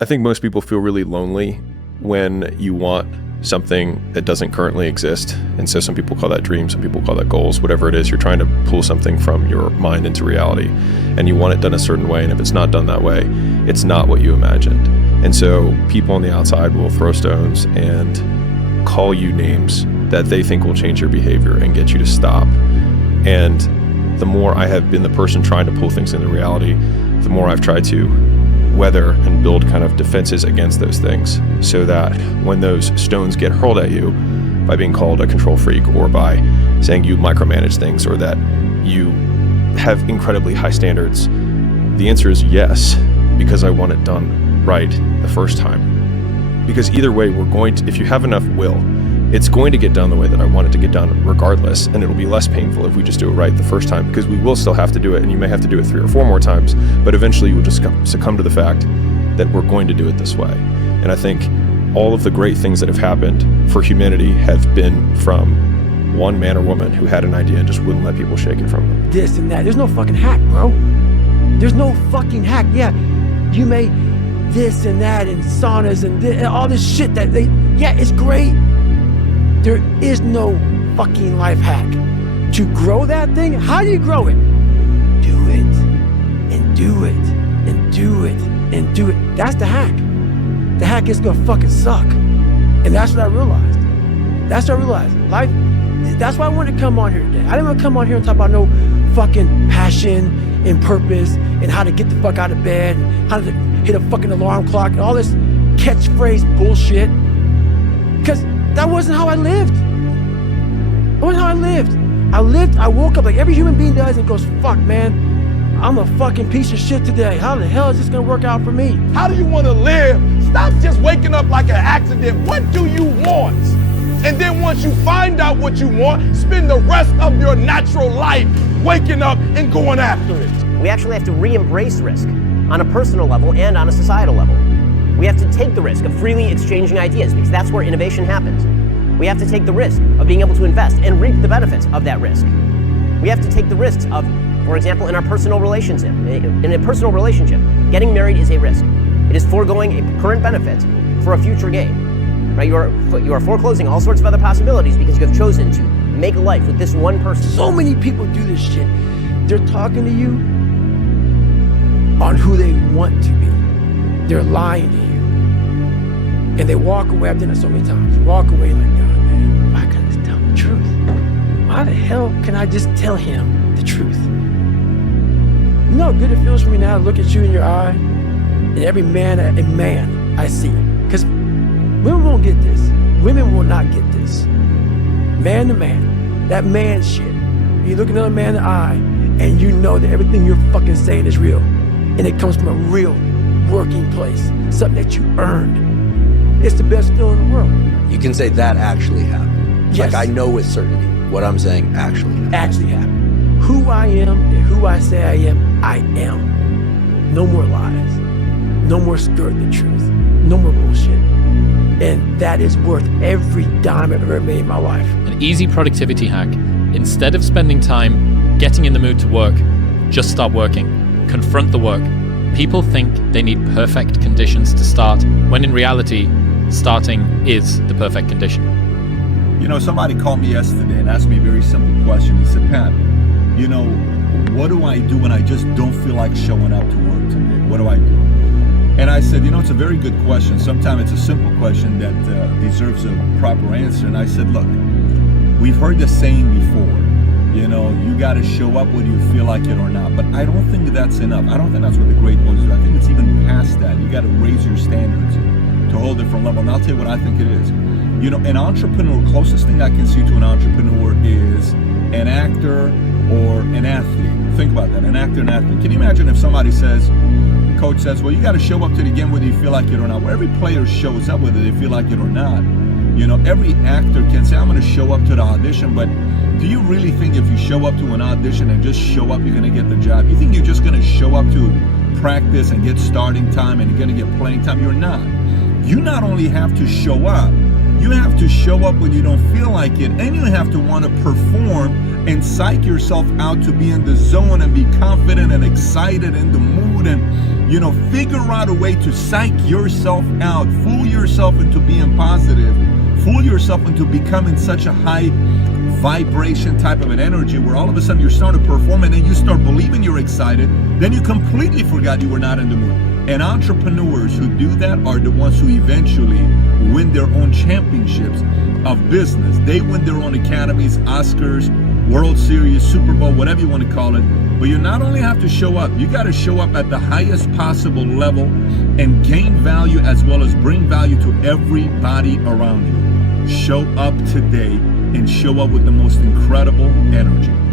I think most people feel really lonely when you want something that doesn't currently exist. And so some people call that dreams, some people call that goals, whatever it is. You're trying to pull something from your mind into reality and you want it done a certain way. And if it's not done that way, it's not what you imagined. And so people on the outside will throw stones and call you names that they think will change your behavior and get you to stop. And the more I have been the person trying to pull things into reality, the more I've tried to weather and build kind of defenses against those things so that when those stones get hurled at you by being called a control freak or by saying you micromanage things or that you have incredibly high standards, the answer is yes, because I want it done right the first time. Because either way, if you have enough will, it's going to get done the way that I want it to get done regardless, and it'll be less painful if we just do it right the first time, because we will still have to do it, and you may have to do it 3 or 4 more times, but eventually you will just succumb to the fact that we're going to do it this way. And I think all of the great things that have happened for humanity have been from one man or woman who had an idea and just wouldn't let people shake it from them. This and that. There's no fucking hack, bro. There's no fucking hack. Yeah, you may this and that and saunas and all this shit yeah, it's great. There is no fucking life hack. To grow that thing, how do you grow it? Do it, and do it, and do it, and do it. That's the hack. The hack is gonna fucking suck. And that's what I realized. Life, that's why I wanted to come on here today. I didn't want to come on here and talk about no fucking passion and purpose and how to get the fuck out of bed and how to hit a fucking alarm clock and all this catchphrase bullshit. Because that wasn't how I lived. I woke up like every human being does and goes, fuck, man, I'm a fucking piece of shit today. How the hell is this gonna work out for me? How do you want to live? Stop just waking up like an accident. What do you want? And then once you find out what you want, spend the rest of your natural life waking up and going after it. We actually have to re-embrace risk on a personal level and on a societal level. We have to take the risk of freely exchanging ideas because that's where innovation happens. We have to take the risk of being able to invest and reap the benefits of that risk. We have to take the risks of, for example, in our personal relationship. In a personal relationship, getting married is a risk. It is foregoing a current benefit for a future gain. Right? You are foreclosing all sorts of other possibilities because you have chosen to make a life with this one person. So many people do this shit. They're talking to you on who they want to be. They're lying to you. And they walk away. I've done it so many times. You walk away like, God, man, why can't I just tell him the truth? Why the hell can I just tell him the truth? You know how good it feels for me now to look at you in your eye and every man I see. Because women won't get this. Women will not get this. Man to man, that man shit. You look another man in the eye and you know that everything you're fucking saying is real. And it comes from a real working place, something that you earned. It's the best feeling in the world. You can say that actually happened. Yes. Like I know with certainty what I'm saying actually happened. Actually happened. Who I am and who I say I am. No more lies. No more skirting the truth. No more bullshit. And that is worth every dime I've ever made in my life. An easy productivity hack. Instead of spending time getting in the mood to work, just start working. Confront the work. People think they need perfect conditions to start, when in reality, starting is the perfect condition. You know, somebody called me yesterday and asked me a very simple question. He said, Pat, you know, what do I do when I just don't feel like showing up to work today? What do I do? And I said, you know, it's a very good question. Sometimes it's a simple question that deserves a proper answer. And I said, look, we've heard the saying before. You know, you got to show up whether you feel like it or not. But I don't think that's enough. I don't think that's what the great ones do. I think it's even past that. You got to raise your standards to a whole different level. And I'll tell you what I think it is. You know, an entrepreneur, closest thing I can see to an entrepreneur is an actor or an athlete. Think about that, an actor and athlete. Can you imagine if somebody says, coach says, well, you got to show up to the game whether you feel like it or not. Well, every player shows up whether they feel like it or not. You know, every actor can say, I'm going to show up to the audition, but do you really think if you show up to an audition and just show up, you're going to get the job? You think you're just going to show up to practice and get starting time and you're going to get playing time? You're not. You not only have to show up, you have to show up when you don't feel like it, and you have to want to perform and psych yourself out to be in the zone and be confident and excited in the mood and figure out a way to psych yourself out, fool yourself into being positive, fool yourself into becoming such a high vibration type of an energy where all of a sudden you're starting to perform and then you start believing you're excited, then you completely forgot you were not in the mood. And entrepreneurs who do that are the ones who eventually win their own championships of business. They win their own academies, Oscars, World Series, Super Bowl, whatever you want to call it. But you not only have to show up, you got to show up at the highest possible level and gain value as well as bring value to everybody around you. Show up today and show up with the most incredible energy.